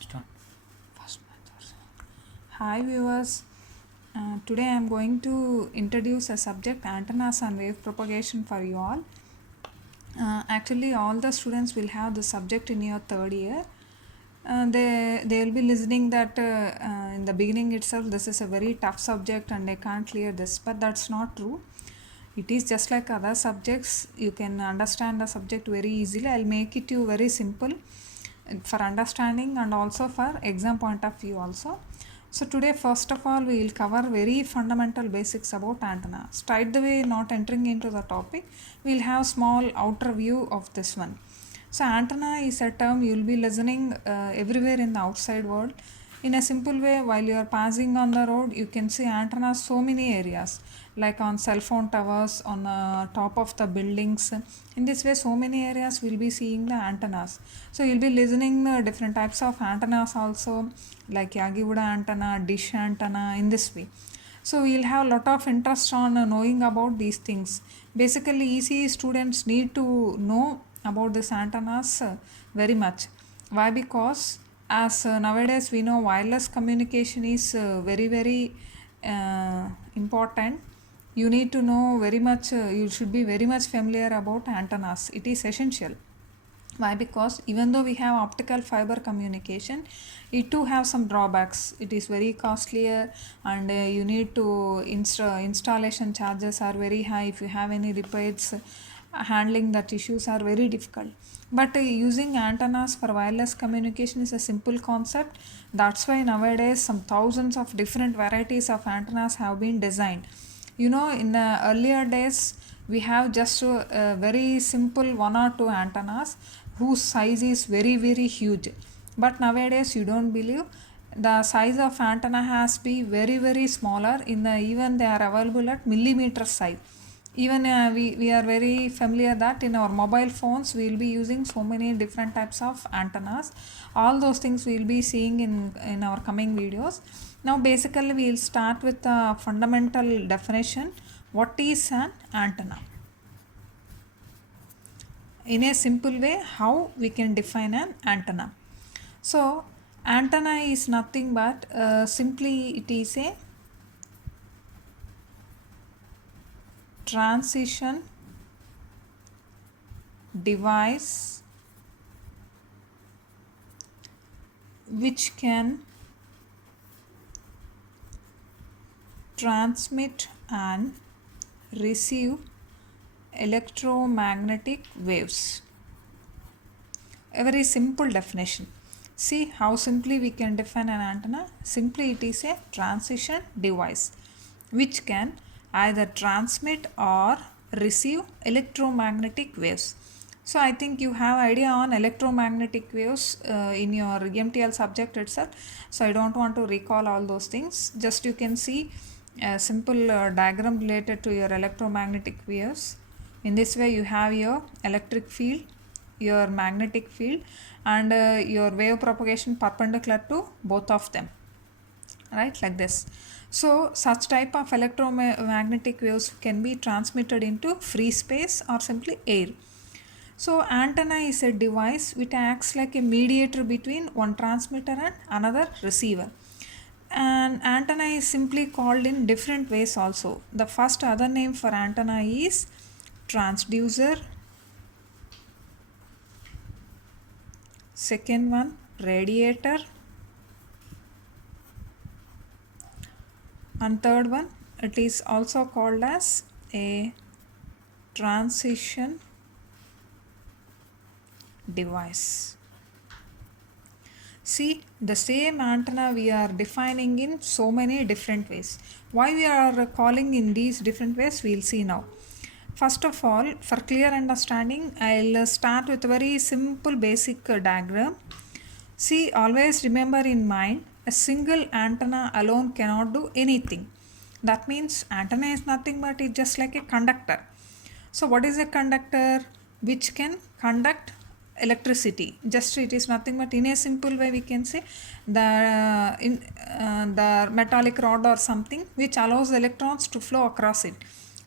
Start. First answers. Hi viewers, today I am going to introduce a subject antennas and wave propagation for you all. Actually all the students will have the subject in your third year. They will be listening that in the beginning itself this is a very tough subject and I can't clear this, but that's not true. It is just like other subjects. You can understand the subject very easily. I'll make it you very simple for understanding and also for exam point of view also. So today first of all we will cover very fundamental basics about antenna. Straight away not entering into the topic, we will have small outer view of this one. So antenna is a term you will be listening everywhere in the outside world. In a simple way, while you are passing on the road, you can see antennas so many areas, like on cell phone towers, on the top of the buildings. In this way, so many areas will be seeing the antennas. So you'll be listening different types of antennas also, like Yagivuda antenna, dish antenna, in this way. So we'll have a lot of interest on knowing about these things. Basically, ECE students need to know about these antennas very much. Why? Because as nowadays we know wireless communication is very important. You need to know very much, you should be very much familiar about antennas. It is essential. Why? Because even though we have optical fiber communication, it too have some drawbacks. It is very costlier and you need to installation charges are very high. If you have any repairs, handling that issues are very difficult. But using antennas for wireless communication is a simple concept. That's why nowadays some thousands of different varieties of antennas have been designed. In the earlier days we have just a very simple one or two antennas whose size is very huge. But nowadays you don't believe, the size of antenna has be very smaller. Even they are available at millimeter size. Even we are very familiar that in our mobile phones we will be using so many different types of antennas. All those things we will be seeing in our coming videos. Now basically we will start with the fundamental definition. What is an antenna? In a simple way, how we can define an antenna. So antenna is nothing but simply it is a transition device which can transmit and receive electromagnetic waves. A very simple definition. See how simply we can define an antenna. Simply it is a transition device which can either transmit or receive electromagnetic waves. So I think you have idea on electromagnetic waves in your MTL subject itself. So I don't want to recall all those things. Just you can see a simple diagram related to your electromagnetic waves. In this way you have your electric field, your magnetic field, and your wave propagation perpendicular to both of them, right, like this. So such type of electromagnetic waves can be transmitted into free space or simply air. So antenna is a device which acts like a mediator between one transmitter and another receiver. And antenna is simply called in different ways also. The first other name for antenna is transducer, second one radiator, and third one it is also called as a transition device. See, the same antenna we are defining in so many different ways. Why we are calling in these different ways, we will see now. First of all, for clear understanding, I'll start with a very simple basic diagram. See, always remember in mind, a single antenna alone cannot do anything. That means antenna is nothing but it's just like a conductor. So what is a conductor? Which can conduct electricity. Just it is nothing but in a simple way we can say the metallic rod or something which allows electrons to flow across it.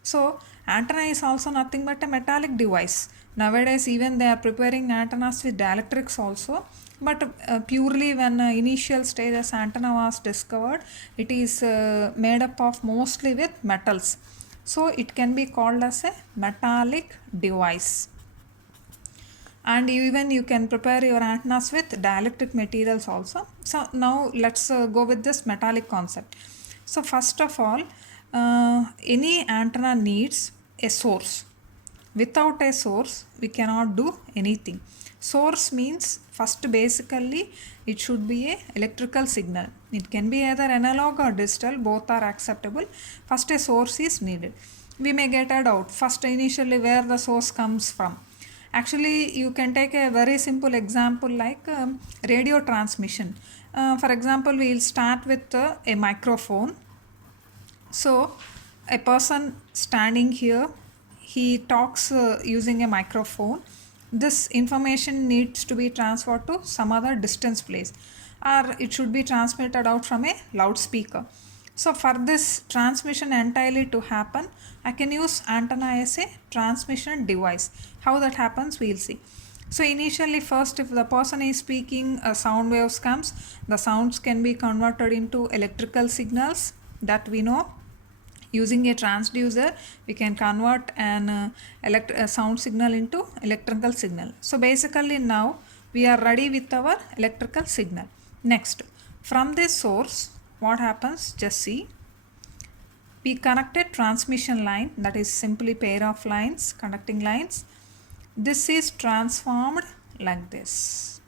So Antenna is also nothing but a metallic device. Nowadays, even they are preparing antennas with dielectrics also. But purely when initial stages antenna was discovered, it is made up of mostly with metals. So it can be called as a metallic device. And even you can prepare your antennas with dielectric materials also. So now let's go with this metallic concept. So first of all, any antenna needs a source. Without a source we cannot do anything. Source means first basically it should be a electrical signal. It can be either analog or digital, both are acceptable. First a source is needed. We may get a doubt first initially where the source comes from. Actually, you can take a very simple example like radio transmission. For example, we will start with a microphone. So, a person standing here, he talks using a microphone. This information needs to be transferred to some other distance place, or it should be transmitted out from a loudspeaker. So for this transmission entirely to happen, I can use antenna as a transmission device. How that happens, we'll see. So initially first if the person is speaking, sound waves comes, the sounds can be converted into electrical signals that we know. Using a transducer, we can convert an sound signal into electrical signal. So basically now we are ready with our electrical signal. Next, from this source, what happens? Just see. We connected transmission line, that is simply pair of lines, conducting lines. This is transformed like this.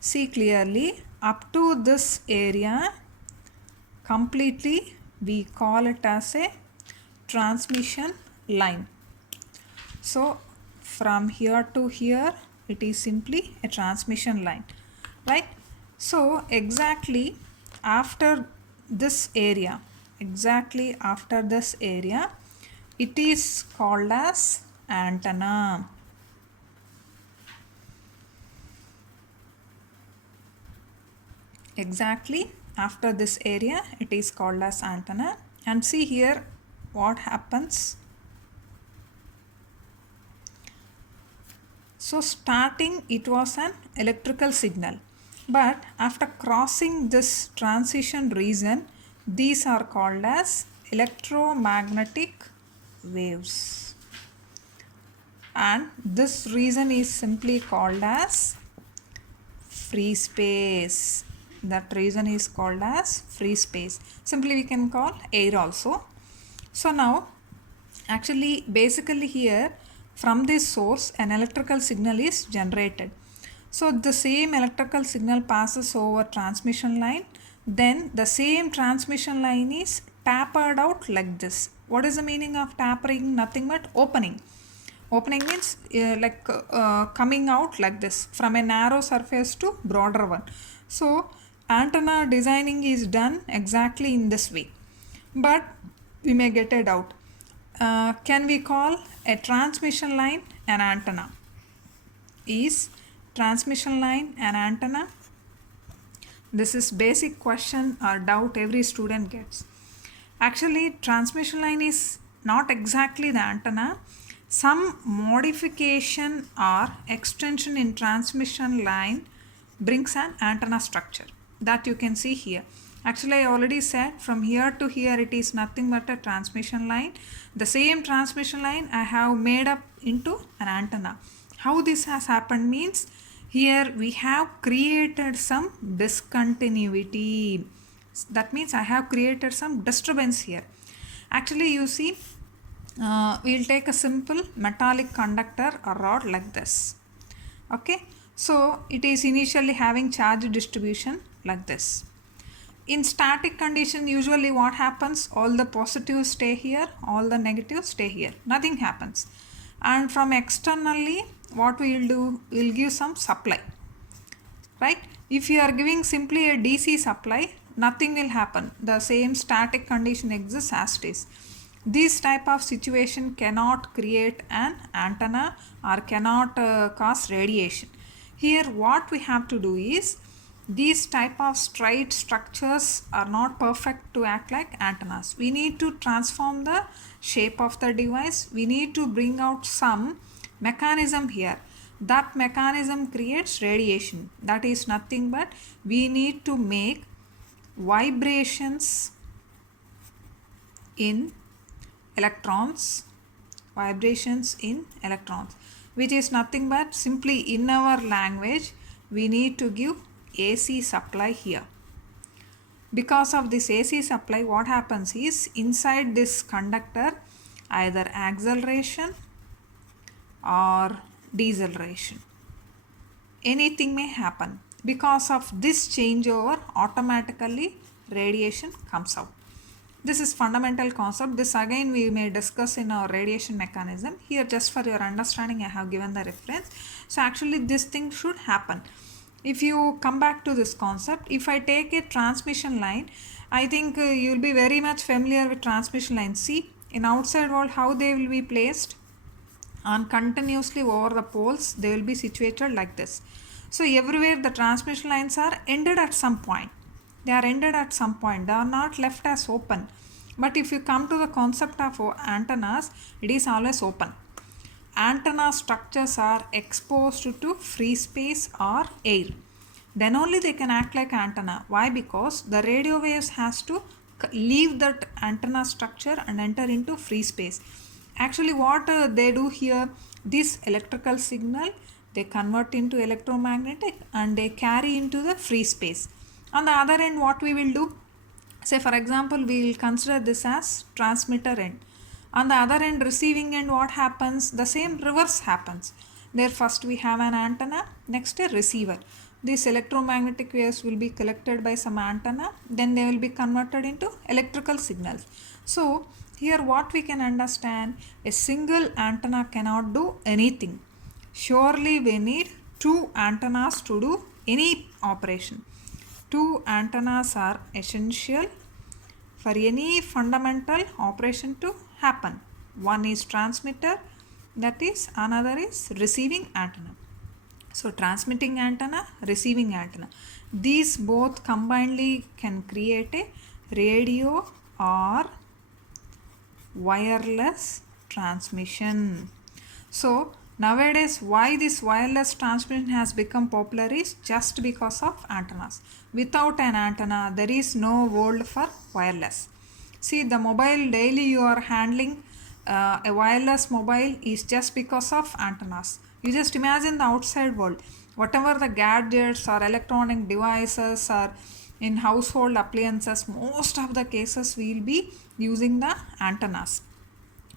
See clearly, up to this area completely we call it as a transmission line. So from here to here it is simply a transmission line, right? So exactly after this area, it is called as antenna. Exactly after this area it is called as antenna. And see here what happens. So starting it was an electrical signal, but after crossing this transition region, these are called as electromagnetic waves, and this region is simply called as free space. That region is called as free space. Simply we can call air also. So now actually basically here from this source an electrical signal is generated. So the same electrical signal passes over transmission line, then the same transmission line is tapered out like this. What is the meaning of tapering? Nothing but opening. Opening means coming out like this from a narrow surface to broader one. So antenna designing is done exactly in this way. But we may get a doubt. Can we call a transmission line an antenna? Is transmission line an antenna? This is basic question or doubt every student gets. Actually, transmission line is not exactly the antenna. Some modification or extension in transmission line brings an antenna structure that you can see here. Actually, I already said from here to here it is nothing but a transmission line. The same transmission line I have made up into an antenna. How this has happened means here we have created some discontinuity. That means I have created some disturbance here. Actually, you see, we'll take a simple metallic conductor or rod like this. Okay, so it is initially having charge distribution like this. In static condition, usually what happens? All the positives stay here, all the negatives stay here. Nothing happens. And from externally, what we will do? We will give some supply. Right? If you are giving simply a DC supply, nothing will happen. The same static condition exists as it is. This type of situation cannot create an antenna or cannot cause radiation. Here what we have to do is these type of straight structures are not perfect to act like antennas. We need to transform the shape of the device. We need to bring out some mechanism here. That mechanism creates radiation. That is nothing but we need to make vibrations in electrons, which is nothing but simply in our language we need to give AC supply here. Because of this AC supply, what happens is inside this conductor either acceleration or deceleration, anything may happen. Because of this changeover, automatically radiation comes out. This is fundamental concept. This again we may discuss in our radiation mechanism. Here just for your understanding I have given the reference. So actually this thing should happen. If you come back to this concept, if I take a transmission line, I think you will be very much familiar with transmission lines. See, in outside world how they will be placed on continuously over the poles, they will be situated like this. So everywhere the transmission lines are ended at some point. They are ended at some point. They are not left as open. But if you come to the concept of antennas, it is always open. Antenna structures are exposed to free space or air. Then only they can act like antenna. Why? Because the radio waves has to leave that antenna structure and enter into free space. Actually what they do here, this electrical signal they convert into electromagnetic and they carry into the free space. On the other end, what we will do, say for example we will consider this as transmitter end. On the other end, receiving end, what happens? The same reverse happens. There first we have an antenna, next a receiver. These electromagnetic waves will be collected by some antenna, then they will be converted into electrical signals. So here what we can understand, a single antenna cannot do anything. Surely we need two antennas to do any operation. Two antennas are essential for any fundamental operation to happen. One is transmitter, that is another is receiving antenna. So transmitting antenna, receiving antenna, these both combinedly can create a radio or wireless transmission. So nowadays why this wireless transmission has become popular is just because of antennas. Without an antenna there is no world for wireless. See, the mobile daily you are handling, a wireless mobile is just because of antennas. You just imagine the outside world, whatever the gadgets or electronic devices or in household appliances, most of the cases we will be using the antennas.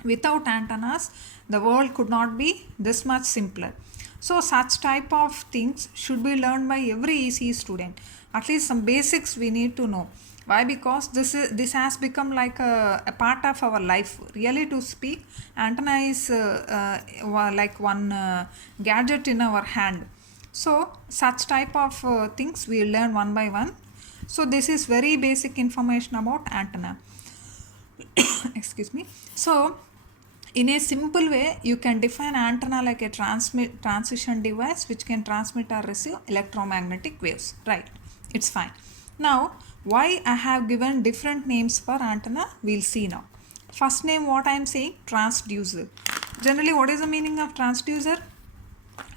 Without antennas, the world could not be this much simpler. So such type of things should be learned by every ECE student. At least some basics we need to know. Why? Because this has become like a part of our life. Really to speak, antenna is like one gadget in our hand. So such type of things we learn one by one. So this is very basic information about antenna. Excuse me. So in a simple way, you can define antenna like a transition device which can transmit or receive electromagnetic waves. Right, it's fine. Now, why I have given different names for antenna, we'll see now. First name, what I am saying, transducer. Generally, what is the meaning of transducer?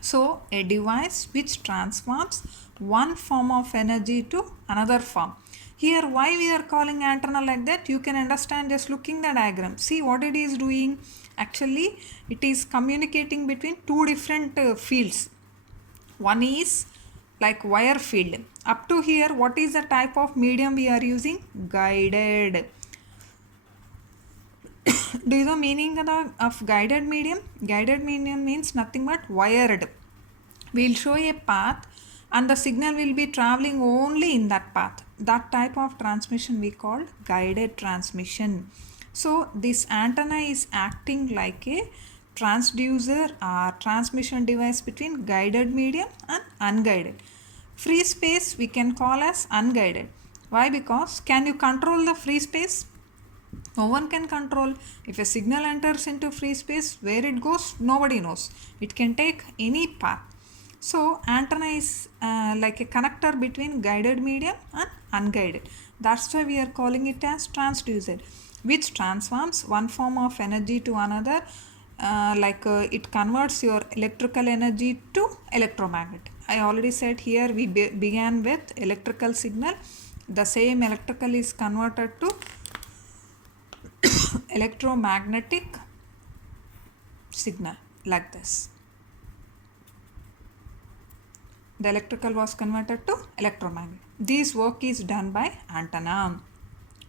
So, a device which transforms one form of energy to another form. Here, why we are calling antenna like that, you can understand just looking the diagram. See what it is doing. Actually, it is communicating between two different fields. One is like wire field. Up to here, what is the type of medium we are using? Guided. Do you know meaning of guided medium? Guided medium means nothing but wired. We will show a path and the signal will be traveling only in that path. That type of transmission we call guided transmission. So this antenna is acting like a transducer or transmission device between guided medium and unguided. Free space we can call as unguided. Why? Because can you control the free space? No one can control. If a signal enters into free space, where it goes, nobody knows. It can take any path. So antenna is like a connector between guided medium and unguided. That's why we are calling it as transducer, which transforms one form of energy to another. It converts your electrical energy to electromagnetic. I already said here we began with electrical signal. The same electrical is converted to electromagnetic signal like this. The electrical was converted to electromagnetic. This work is done by antenna.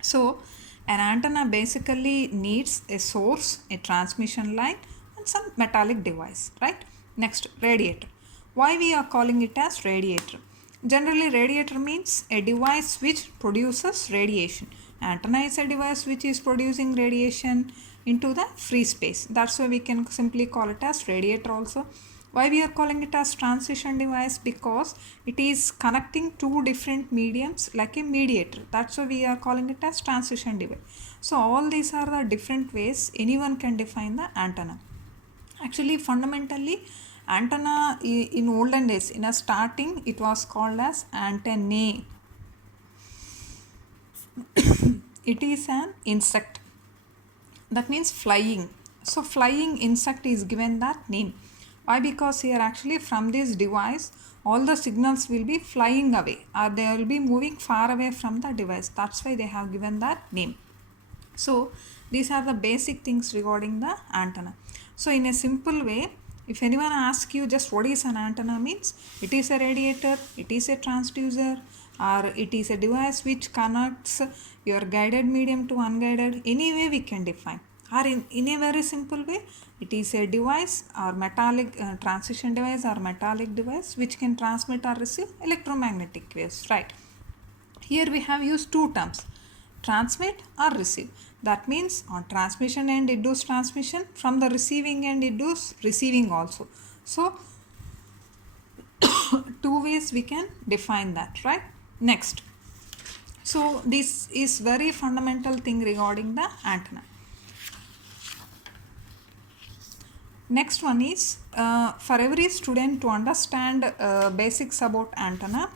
So an antenna basically needs a source, a transmission line and some metallic device, right? Next, radiator. Why we are calling it as radiator? Generally radiator means a device which produces radiation. Antenna is a device which is producing radiation into the free space. That's why we can simply call it as radiator also. Why we are calling it as transition device? Because it is connecting two different mediums like a mediator. That's why we are calling it as transition device. So all these are the different ways anyone can define the antenna. Actually, fundamentally, antenna in olden days, in a starting, it was called as antennae. It is an insect. That means flying. So flying insect is given that name. Why? Because here actually from this device all the signals will be flying away or they will be moving far away from the device. That's why they have given that name. So these are the basic things regarding the antenna. So in a simple way, if anyone asks you just what is an antenna means, it is a radiator, it is a transducer, or it is a device which connects your guided medium to unguided. Any way we can define. Or in a very simple way, it is a device or metallic transition device or metallic device which can transmit or receive electromagnetic waves, right? Here we have used two terms, transmit or receive. That means on transmission end it does transmission, from the receiving end it does receiving also. So two ways we can define that, right? Next, so this is very fundamental thing regarding the antenna. Next one is for every student to understand basics about antenna,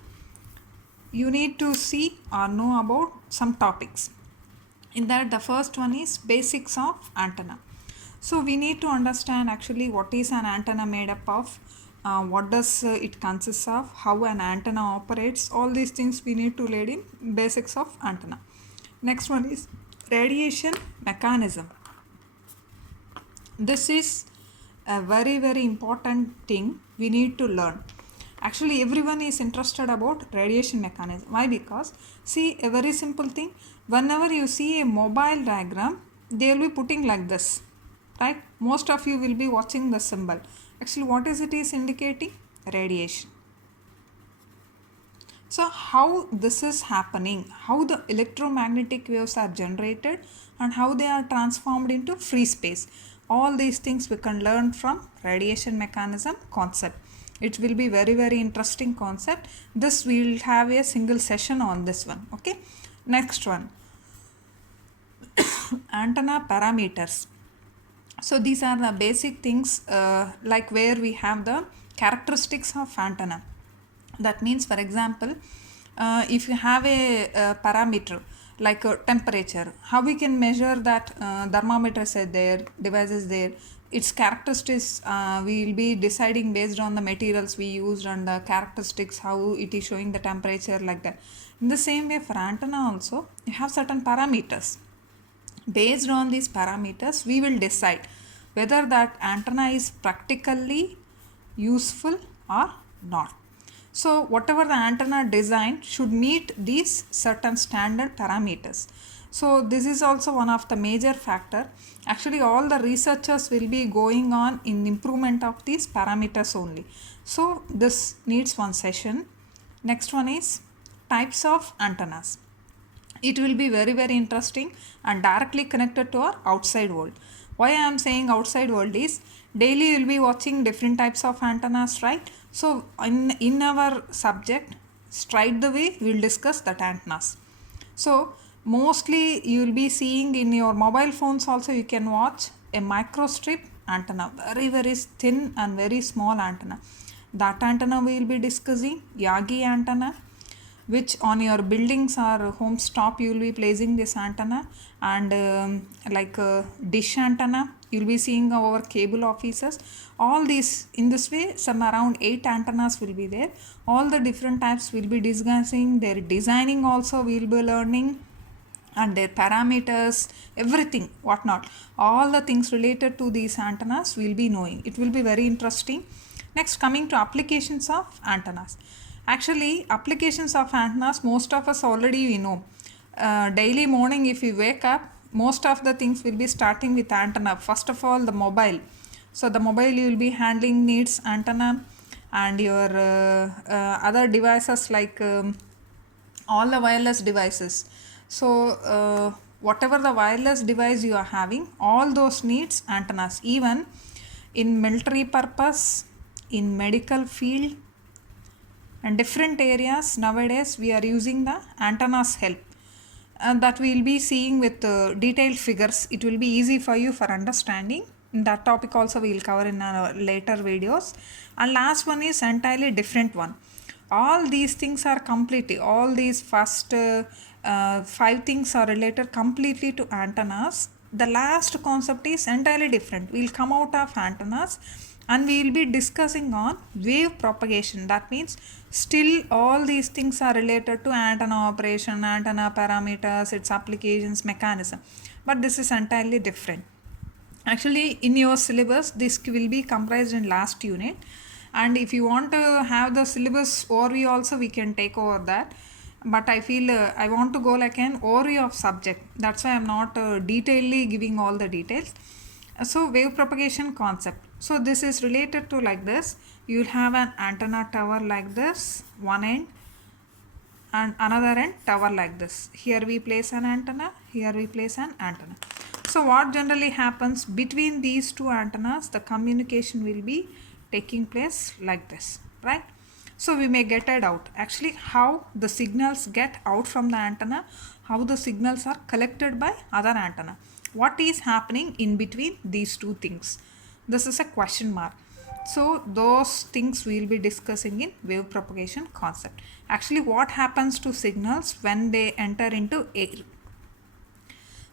you need to see or know about some topics. In that, the first one is basics of antenna. So we need to understand actually what is an antenna made up of, what does it consists of, how an antenna operates. All these things we need to learn in basics of antenna. Next one is radiation mechanism. This is a very important thing we need to learn. Actually everyone is interested about radiation mechanism. Why? Because see, a very simple thing, whenever you see a mobile diagram they will be putting like this, right? Most of you will be watching the symbol. Actually what is it is indicating? Radiation. So how this is happening, how the electromagnetic waves are generated and how they are transformed into free space, all these things we can learn from radiation mechanism concept. It will be very interesting concept. This we will have a single session on this one. Okay, next one, antenna parameters. So these are the basic things like where we have the characteristics of antenna. That means for example, if you have a parameter like temperature, how we can measure that? Thermometers are there, devices there, its characteristics we will be deciding based on the materials we used and the characteristics, how it is showing the temperature, like that. In the same way for antenna also you have certain parameters. Based on these parameters we will decide whether that antenna is practically useful or not. So whatever the antenna design should meet these certain standard parameters. So this is also one of the major factor. Actually all the researchers will be going on in improvement of these parameters only. So this needs one session. Next one is types of antennas. It will be very interesting and directly connected to our outside world. Why I am saying outside world is daily you will be watching different types of antennas, right? So in our subject straight the way we will discuss that antennas. So mostly you will be seeing in your mobile phones also you can watch a microstrip antenna, very thin and very small antenna. That antenna we will be discussing. Yagi antenna, which on your buildings or homes top you will be placing this antenna, and like dish antenna you will be seeing our cable offices. All these, in this way, some around 8 antennas will be there. All the different types will be discussing. Their designing also we will be learning, and their parameters, everything, whatnot, all the things related to these antennas we will be knowing. It will be very interesting. Next, coming to applications of antennas. Actually, applications of antennas, most of us already we know. Daily morning if you wake up, most of the things will be starting with antenna. First of all, the mobile. So the mobile you will be handling needs antenna, and your other devices like all the wireless devices. So whatever the wireless device you are having, all those needs antennas. Even in military purpose, in medical field, and different areas nowadays we are using the antennas help, and that we will be seeing with detailed figures. It will be easy for you for understanding. That topic also we will cover in our later videos. And last one is entirely different one. All these things are completely, all these first 5 things are related completely to antennas. The last concept is entirely different. We will come out of antennas and we will be discussing on wave propagation. That means still all these things are related to antenna operation, antenna parameters, its applications, mechanism, but this is entirely different. Actually, in your syllabus this will be comprised in last unit, and if you want to have the syllabus overview also we can take over that, but I feel I want to go like an overview of subject. That's why I'm not detailedly giving all the details. So wave propagation concept. So this is related to like this. You will have an antenna tower like this, one end, and another end tower like this. Here we place an antenna, here we place an antenna. So what generally happens between these two antennas, the communication will be taking place like this, right? So we may get it out. Actually, how the signals get out from the antenna, how the signals are collected by other antenna. What is happening in between these two things? This is a question mark. So those things we will be discussing in wave propagation concept. Actually, what happens to signals when they enter into air?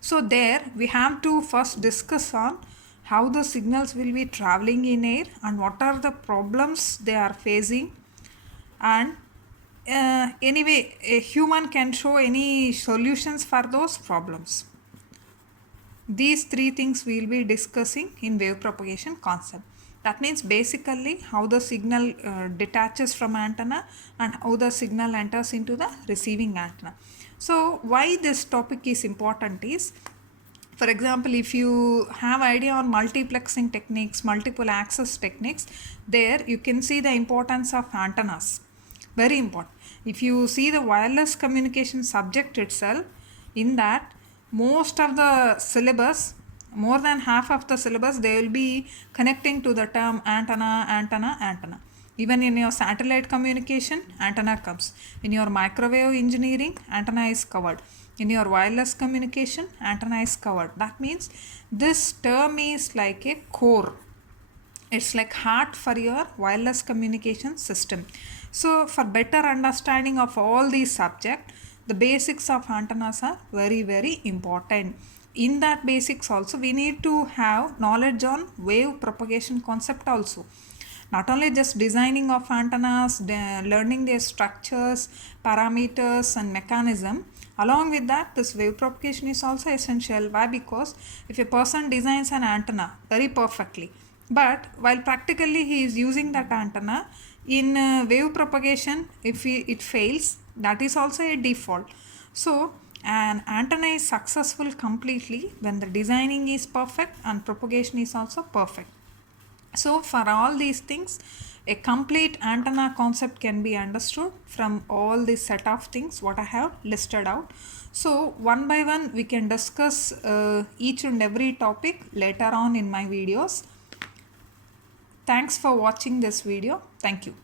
So there we have to first discuss on how the signals will be traveling in air and what are the problems they are facing, and anyway a human can show any solutions for those problems. These 3 things we will be discussing in wave propagation concept. That means basically how the signal detaches from antenna and how the signal enters into the receiving antenna. So why this topic is important is, for example, if you have idea on multiplexing techniques, multiple access techniques, there you can see the importance of antennas. Very important. If you see the wireless communication subject itself, in that most of the syllabus, more than half of the syllabus, they will be connecting to the term antenna, antenna, antenna. Even in your satellite communication, antenna comes. In your microwave engineering, antenna is covered. In your wireless communication, antenna is covered. That means this term is like a core. It's like heart for your wireless communication system. So for better understanding of all these subjects, the basics of antennas are very, very important. In that basics also, we need to have knowledge on wave propagation concept also. Not only just designing of antennas, learning their structures, parameters and mechanism. Along with that, this wave propagation is also essential. Why? Because if a person designs an antenna very perfectly, but while practically he is using that antenna, in wave propagation, if it fails, that is also a default. So an antenna is successful completely when the designing is perfect and propagation is also perfect. So for all these things, a complete antenna concept can be understood from all this set of things what I have listed out. So one by one we can discuss each and every topic later on in my videos. Thanks for watching this video. Thank you.